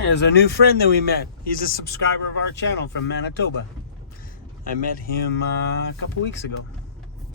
There's a new friend that we met. He's a subscriber of our channel from Manitoba. I met him a couple weeks ago.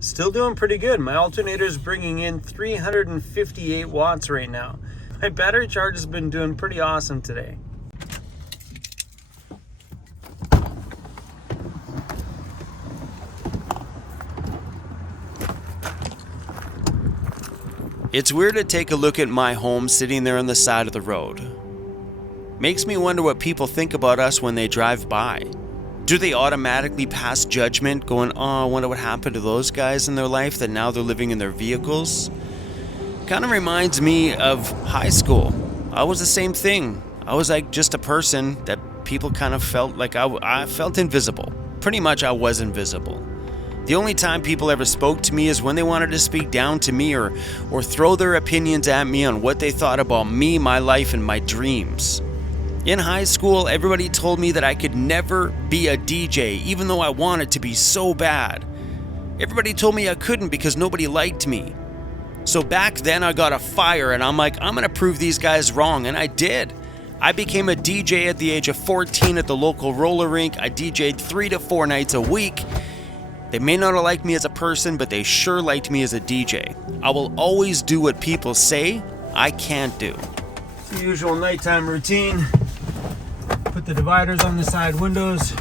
Still doing pretty good. My alternator's bringing in 358 watts right now. My battery charge has been doing pretty awesome today. It's weird to take a look at my home sitting there on the side of the road. Makes me wonder what people think about us when they drive by. Do they automatically pass judgment going, oh, I wonder what happened to those guys in their life that now they're living in their vehicles? Kind of reminds me of high school. I was the same thing. I was like just a person that people kind of felt like I felt invisible. Pretty much I was invisible. The only time people ever spoke to me is when they wanted to speak down to me or throw their opinions at me on what they thought about me, my life, and my dreams. In high school, everybody told me that I could never be a DJ, even though I wanted to be so bad. Everybody told me I couldn't because nobody liked me. So back then I got a fire and I'm like, I'm gonna prove these guys wrong, and I did. I became a DJ at the age of 14 at the local roller rink. I DJ'd 3 to 4 nights a week. They may not have liked me as a person, but they sure liked me as a DJ. I will always do what people say I can't do. The usual nighttime routine. Put the dividers on the side windows.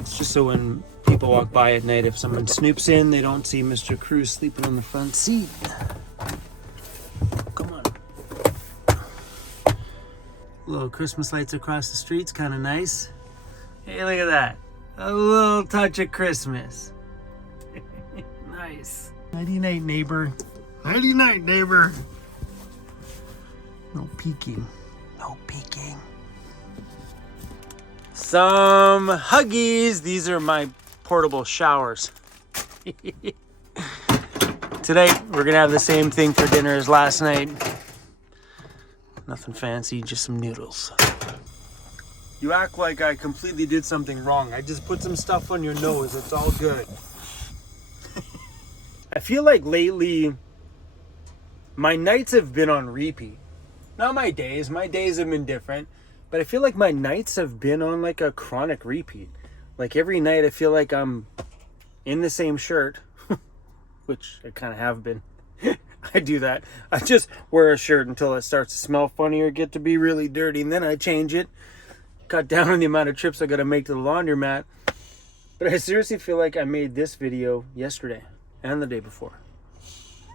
It's just so when people walk by at night, if someone snoops in, they don't see Mr. CRUZ sleeping on the front seat. Come on. Little Christmas lights across the street's kind of nice. Hey, look at that. A little touch of Christmas. Nice. Nighty night, neighbor. Nighty night, neighbor. No peeking. No peeking. Some Huggies. These are my portable showers. Today, we're gonna have the same thing for dinner as last night. Nothing fancy, just some noodles. You act like I completely did something wrong. I just put some stuff on your nose. It's all good. I feel like lately, my nights have been on repeat. Not my days. My days have been different. But I feel like my nights have been on like a chronic repeat. Like every night I feel like I'm in the same shirt. Which I kind of have been. I do that. I just wear a shirt until it starts to smell funny or get to be really dirty. And then I change it. Cut down on the amount of trips I got to make to the laundromat. But I seriously feel like I made this video yesterday and the day before.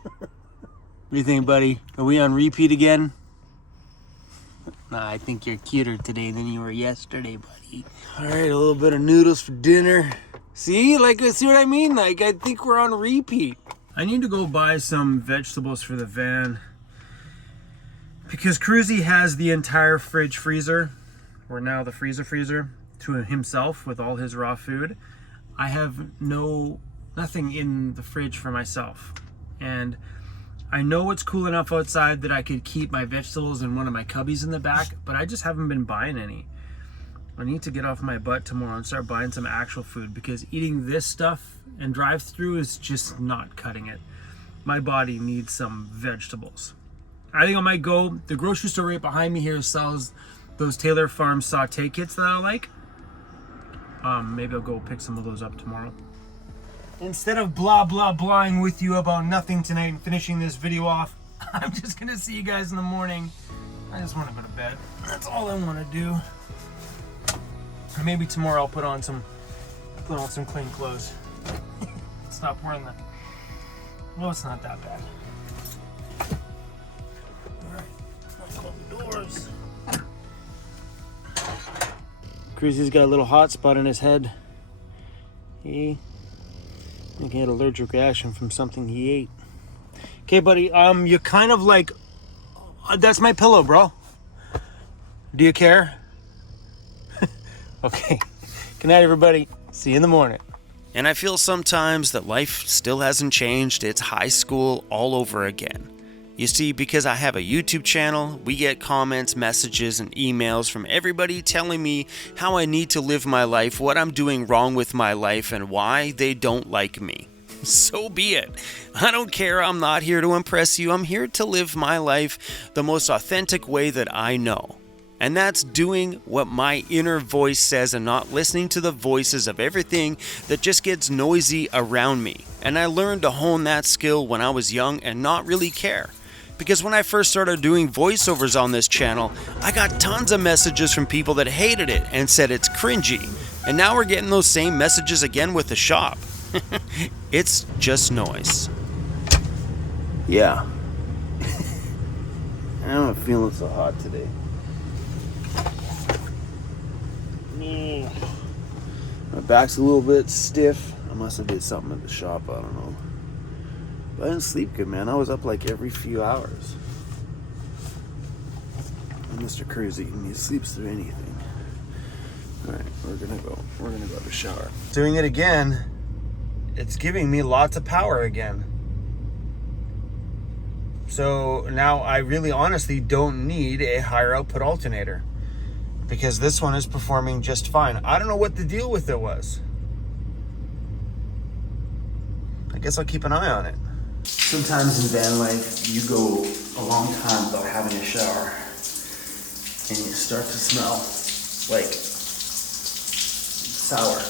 What do you think, buddy? Are we on repeat again? Nah, I think you're cuter today than you were yesterday, buddy. All right, a little bit of noodles for dinner. See what I mean? Like, I think we're on repeat. I need to go buy some vegetables for the van because CRUZ has the entire fridge freezer, or now the freezer to himself with all his raw food. I have nothing in the fridge for myself. And I know it's cool enough outside that I could keep my vegetables in one of my cubbies in the back, but I just haven't been buying any. I need to get off my butt tomorrow and start buying some actual food because eating this stuff and drive-through is just not cutting it. My body needs some vegetables. I think I might go, the grocery store right behind me here sells those Taylor Farm saute kits that I like. Maybe I'll go pick some of those up tomorrow. Instead of blahing with you about nothing tonight and finishing this video off, I'm just gonna see you guys in the morning. I just want to go to bed. That's all I want to do. Or maybe tomorrow I'll put on some clean clothes. Stop wearing them. Well, it's not that bad. All right, let's close the doors. CRUZ's got a little hot spot in his head. I think he had an allergic reaction from something he ate. Okay, buddy, you kind of like, that's my pillow, bro. Do you care? Okay. Good night, everybody. See you in the morning. And I feel sometimes that life still hasn't changed. It's high school all over again. You see, because I have a YouTube channel, we get comments, messages, and emails from everybody telling me how I need to live my life, what I'm doing wrong with my life, and why they don't like me. So be it. I don't care. I'm not here to impress you. I'm here to live my life the most authentic way that I know. And that's doing what my inner voice says and not listening to the voices of everything that just gets noisy around me. And I learned to hone that skill when I was young and not really care. Because when I first started doing voiceovers on this channel, I got tons of messages from people that hated it and said it's cringy. And now we're getting those same messages again with the shop. It's just noise. Yeah. I'm not feeling so hot today. My back's a little bit stiff. I must have did something at the shop, I don't know. But I didn't sleep good, man. I was up like every few hours. And Mr. CRUZ, he sleeps through anything. Alright, we're gonna go to shower. Doing it again, it's giving me lots of power again. So now I really honestly don't need a higher output alternator, because this one is performing just fine. I don't know what the deal with it was. I guess I'll keep an eye on it. Sometimes in van life, you go a long time without having a shower, and you start to smell like sour.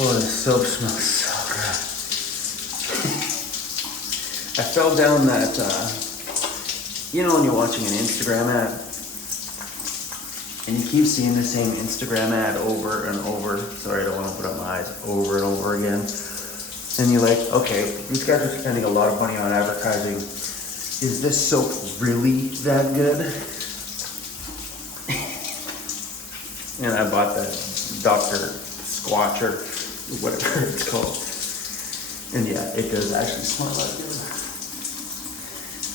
Oh, the soap smells so good. I fell down that, you know when you're watching an Instagram ad, and you keep seeing the same Instagram ad over and over, sorry I don't want to put up my eyes, over and over again, and you're like, okay, these guys are spending a lot of money on advertising. Is this soap really that good? And I bought that Dr. Squatcher, whatever it's called. And yeah, it does actually smell like it.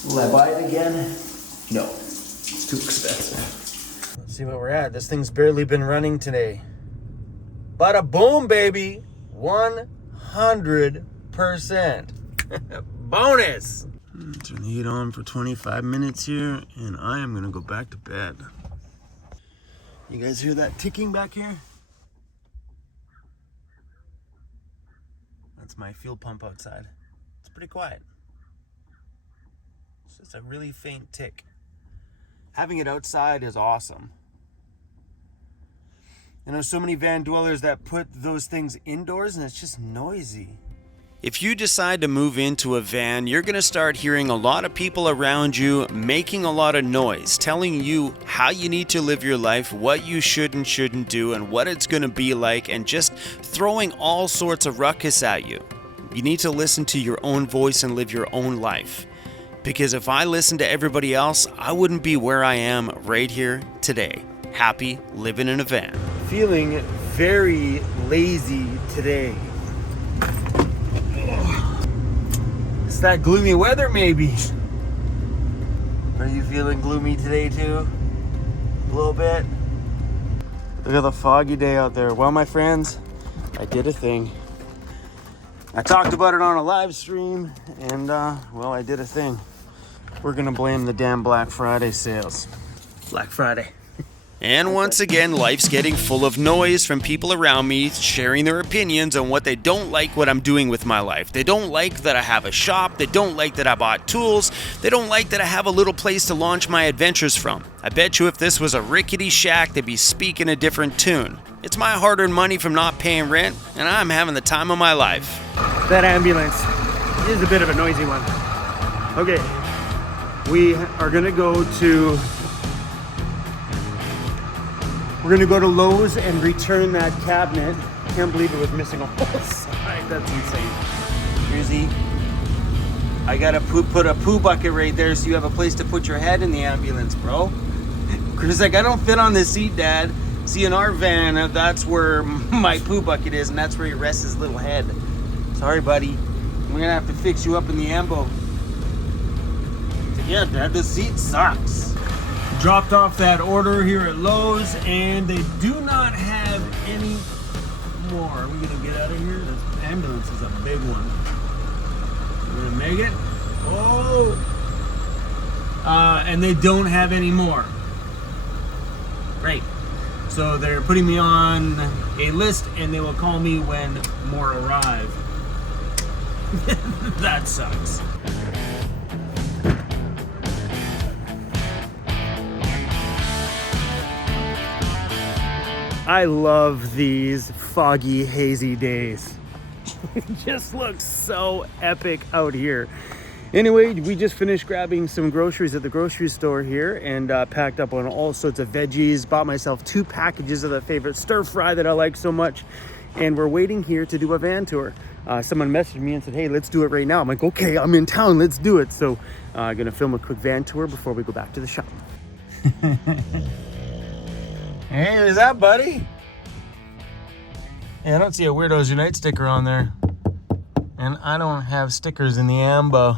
Will I buy it again? No, it's too expensive. Let's see what we're at. This thing's barely been running today. Bada boom, baby. 100%. Bonus. Turn the heat on for 25 minutes here, and I am gonna go back to bed. You guys hear that ticking back here? That's my fuel pump outside. It's pretty quiet. It's just a really faint tick. Having it outside is awesome. You know, so many van dwellers that put those things indoors and it's just noisy. If you decide to move into a van, you're going to start hearing a lot of people around you making a lot of noise, telling you how you need to live your life, what you should and shouldn't do, and what it's going to be like, and just throwing all sorts of ruckus at you. You need to listen to your own voice and live your own life. Because if I listened to everybody else, I wouldn't be where I am right here today, happy living in a van. Feeling very lazy today. It's that gloomy weather, maybe. Are you feeling gloomy today too? A little bit? Look at the foggy day out there. Well, my friends, I did a thing. I talked about it on a live stream, and well, I did a thing. We're gonna blame the damn Black Friday sales. Black Friday. And once again, life's getting full of noise from people around me sharing their opinions on what they don't like what I'm doing with my life. They don't like that I have a shop. They don't like that I bought tools. They don't like that I have a little place to launch my adventures from. I bet you if this was a rickety shack, they'd be speaking a different tune. It's my hard-earned money from not paying rent, and I'm having the time of my life. That ambulance is a bit of a noisy one. Okay, we are gonna go to Lowe's and return that cabinet. Can't believe it was missing a whole side. That's insane. Cruzy, I gotta put a poo bucket right there so you have a place to put your head in the ambulance, bro. Cruz like, I don't fit on this seat, Dad. See, in our van, that's where my poo bucket is, and that's where he rests his little head. Sorry, buddy. We're gonna have to fix you up in the ambo. Yeah, Dad, the seat sucks. Dropped off that order here at Lowe's, and they do not have any more. Are we gonna get out of here? This ambulance is a big one. We're gonna make it. Oh! And they don't have any more. Great. So they're putting me on a list and they will call me when more arrive. That sucks. I love these foggy, hazy days. It just looks so epic out here. Anyway, we just finished grabbing some groceries at the grocery store here and packed up on all sorts of veggies. Bought myself 2 packages of the favorite stir fry that I like so much. And we're waiting here to do a van tour. Someone messaged me and said, hey, let's do it right now. I'm like, okay, I'm in town, let's do it. So I'm gonna film a quick van tour before we go back to the shop. Hey, who's that, buddy? Yeah, I don't see a Weirdos Unite sticker on there. And I don't have stickers in the ambo.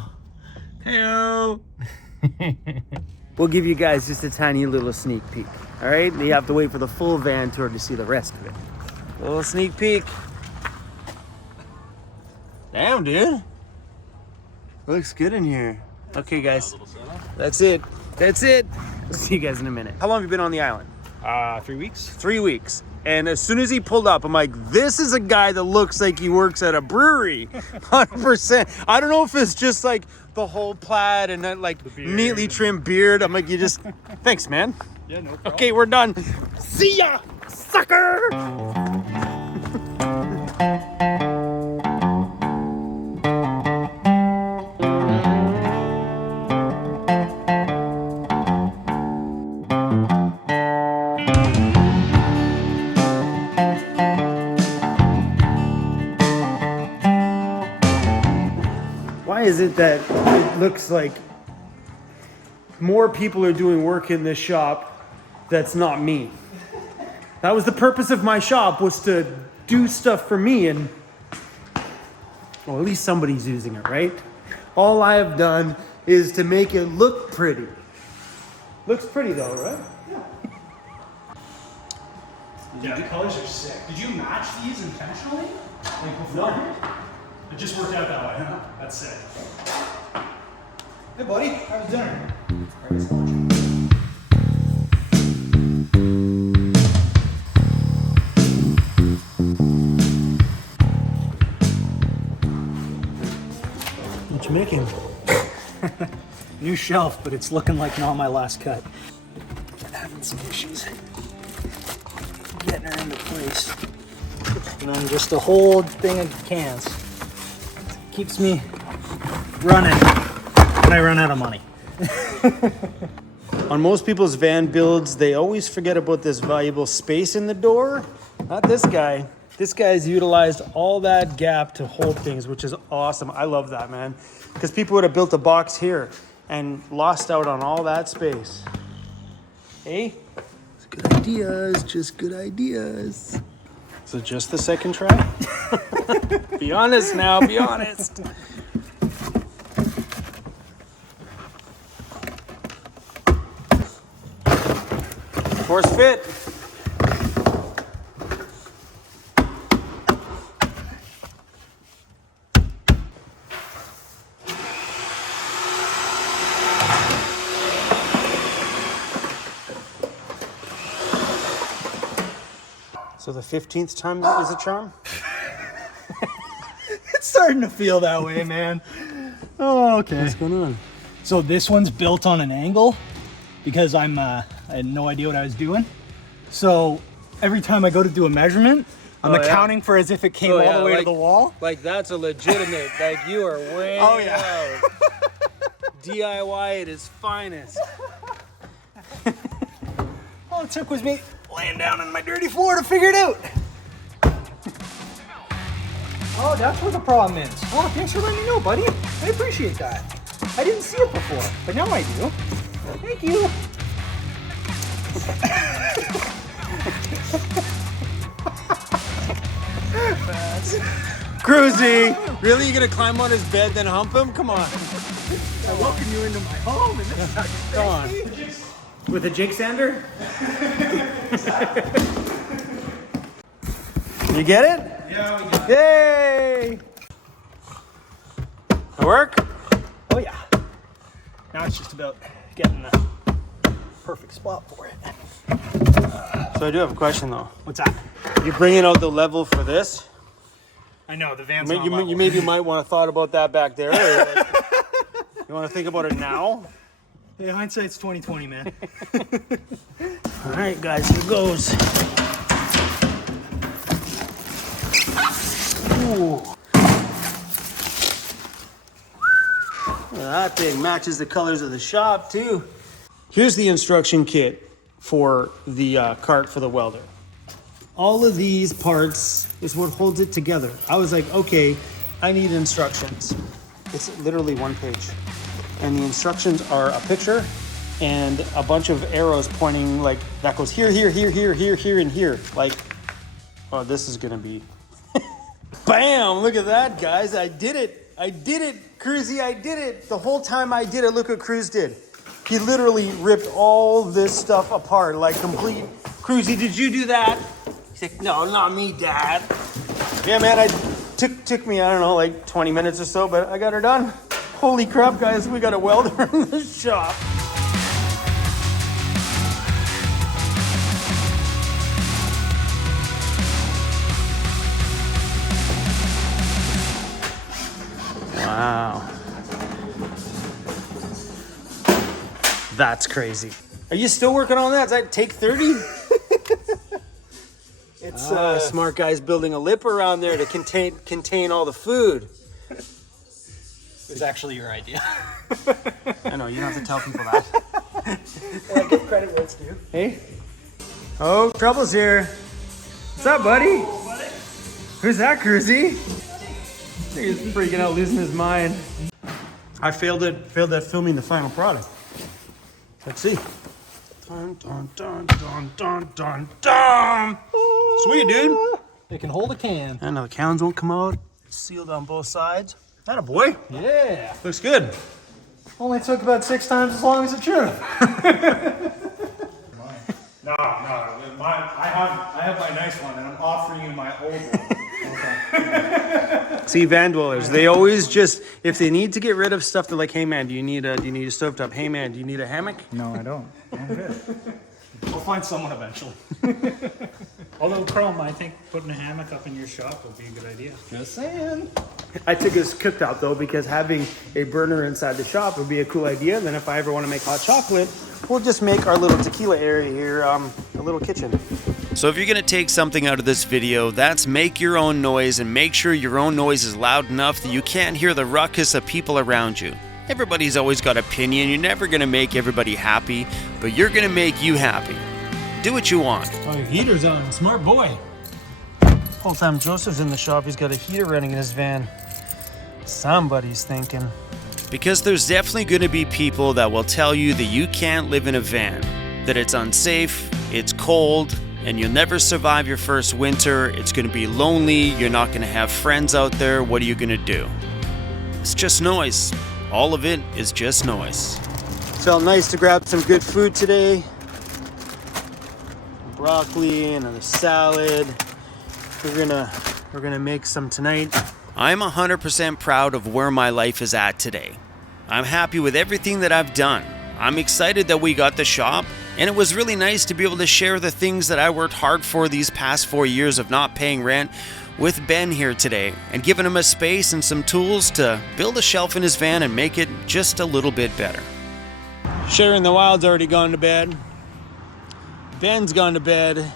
Heyo! We'll give you guys just a tiny little sneak peek. All right? You have to wait for the full van tour to see the rest of it. A little sneak peek. Damn, dude. Looks good in here. Okay, guys. That's it. That's it. See you guys in a minute. How long have you been on the island? 3 weeks. 3 weeks. And as soon as he pulled up, I'm like, this is a guy that looks like he works at a brewery. 100%. I don't know if it's just like the whole plaid and that like neatly trimmed beard. I'm like, you just, thanks, man. Yeah, no problem. Okay, we're done. See ya, sucker. Why is it that it looks like more people are doing work in this shop that's not me? That was the purpose of my shop, was to do stuff for me, and well, at least somebody's using it, right? All I have done is to make it look pretty. Looks pretty though, right? Yeah, the colors are sick. Did you match these intentionally? Like beforehand? It just worked out that way, huh? That's sick. Hey buddy, how was dinner? What you making? New shelf, but it's looking like not my last cut. Having some issues getting her into place. And then just a whole thing of cans. Keeps me running when I run out of money. On most people's van builds, they always forget about this valuable space in the door. Not this guy. This guy's utilized all that gap to hold things, which is awesome. I love that, man. Because people would have built a box here and lost out on all that space. Hey? It's good ideas, just good ideas. So just the second try? Be honest now, be honest. Force fit. So the 15th time is a charm? It's starting to feel that way, man. Oh, okay. What's going on? So this one's built on an angle because I had no idea what I was doing. So every time I go to do a measurement, I'm accounting for as if it came all the way to the wall. Like that's a legitimate, like you are way Oh, yeah. out. DIY at its finest. All it took was me laying down on my dirty floor to figure it out. Oh, that's where the problem is. Oh, thanks for letting me know, buddy. I appreciate that. I didn't see it before, but now I do. Thank you. CRUZ, really? You gonna climb on his bed then hump him? Come on. I welcome you into my home, and this is how you Come on. With a jig sander? You get it? Yeah, we got it. Yay! That work? Oh, yeah. Now it's just about getting the perfect spot for it. So I do have a question though. What's that? You're bringing out the level for this? I know, the van's You, not you, level. you maybe might want to thought about that back there. Or like, you want to think about it now? Hey, hindsight's 20/20, man. All right, guys, here goes. Ooh. That thing matches the colors of the shop too. Here's the instruction kit for the cart for the welder. All of these parts is what holds it together. I was like, okay, I need instructions. It's literally one page. And the instructions are a picture and a bunch of arrows pointing like that goes here, here, here, here, here, here, and here. Like, oh, this is gonna be, bam, look at that, guys. I did it. I did it, CRUZ, I did it. The whole time I did it, look what CRUZ did. He literally ripped all this stuff apart, like complete. CRUZ, did you do that? He's like, no, not me, Dad. Yeah, man, took me, I don't know, like 20 minutes or so, but I got her done. Holy crap, guys, we got a welder in the shop. Wow. That's crazy. Are you still working on that? Does that take 30? It's smart guys building a lip around there to contain all the food. It was actually your idea. I know, you don't have to tell people that. I give credit where it's due. Hey. Oh, trouble's here. What's up, buddy? Who's that, CRUZ? He's freaking out, losing his mind. I failed at filming the final product. Let's see. Dun, dun, dun, dun, dun, dun, dun. Sweet, dude. It can hold a can. I know the cans won't come out. It's sealed on both sides. That a boy. Yeah. Looks good. Only took about 6 times as long as it should. No, I have my nice one, and I'm offering you my old one. See, van dwellers, they always just, if they need to get rid of stuff, they're like, hey man, do you need a stovetop? Hey man, do you need a hammock? No, I don't. I'm good. We'll find someone eventually. Although, Chrome, I think putting a hammock up in your shop would be a good idea. Just saying. I took his cooktop though, because having a burner inside the shop would be a cool idea. Then if I ever want to make hot chocolate, we'll just make our little tequila area here, a little kitchen. So if you're going to take something out of this video, that's make your own noise and make sure your own noise is loud enough that you can't hear the ruckus of people around you. Everybody's always got opinion. You're never going to make everybody happy, but you're going to make you happy. Do what you want. Oh, your heater's on. Smart boy. Whole time Joseph's in the shop, he's got a heater running in his van. Somebody's thinking. Because there's definitely going to be people that will tell you that you can't live in a van, that it's unsafe, it's cold, and you'll never survive your first winter. It's going to be lonely. You're not going to have friends out there. What are you going to do? It's just noise. All of it is just noise. Felt nice to grab some good food today. Broccoli, another salad. We're gonna make some tonight. I'm 100% proud of where my life is at today. I'm happy with everything that I've done. I'm excited that we got the shop, and it was really nice to be able to share the things that I worked hard for these past 4 years of not paying rent with Ben here today, and giving him a space and some tools to build a shelf in his van and make it just a little bit better. Sharon the Wild's already gone to bed. Ben's gone to bed.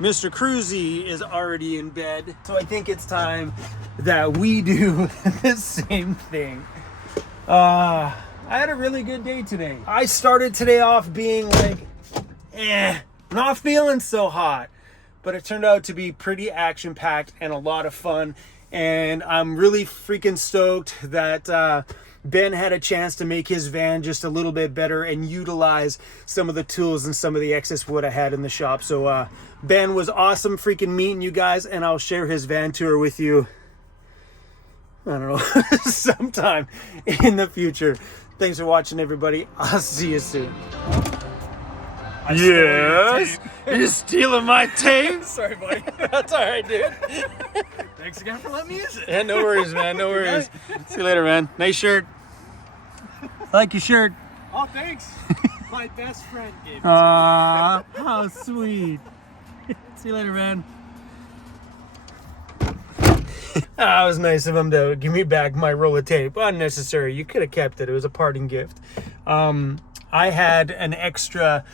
Mr. CRUZ is already in bed. So I think it's time that we do the same thing. I had a really good day today. I started today off being like, not feeling so hot. But it turned out to be pretty action-packed and a lot of fun. And I'm really freaking stoked that Ben had a chance to make his van just a little bit better and utilize some of the tools and some of the excess wood I had in the shop. So Ben was awesome freaking meeting you guys, and I'll share his van tour with you, I don't know, sometime in the future. Thanks for watching, everybody. I'll see you soon. Yes? You're stealing my tape? Sorry, buddy. That's all right, dude. Thanks again for letting me use it. Yeah, no worries, man. No worries. See you later, man. Nice shirt. I like your shirt. Oh, thanks. My best friend gave it. Aw, how sweet. See you later, man. That was nice of him to give me back my roll of tape. Unnecessary. You could have kept it. It was a parting gift. I had an extra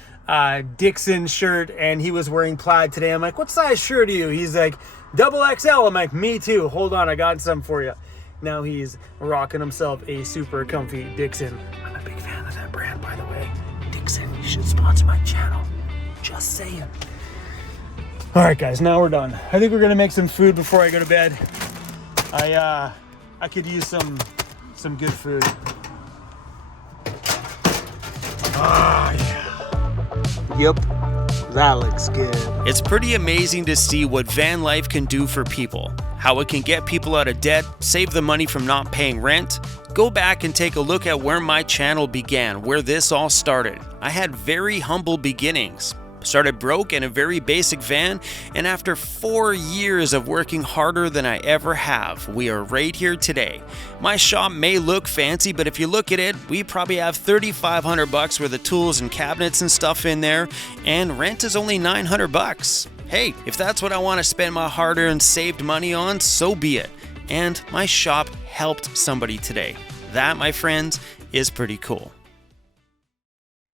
Dixon shirt, and he was wearing plaid today. I'm like, what size shirt are you? He's like, XXL. I'm like, me too. Hold on, I got some for you. Now he's rocking himself a super comfy Dixon. I'm a big fan of that brand, by the way. Dixon, you should sponsor my channel. Just saying. All right, guys, now we're done. I think we're gonna make some food before I go to bed. I could use some good food. Ah, yeah. Yep, that looks good. It's pretty amazing to see what van life can do for people. How it can get people out of debt, save them money from not paying rent. Go back and take a look at where my channel began, where this all started. I had very humble beginnings. Started broke in a very basic van, and after 4 years of working harder than I ever have, we are right here today. My shop may look fancy, but if you look at it, we probably have $3,500 worth of tools and cabinets and stuff in there, and rent is only $900. Hey, if that's what I want to spend my hard-earned saved money on, so be it. And my shop helped somebody today. That, my friends, is pretty cool.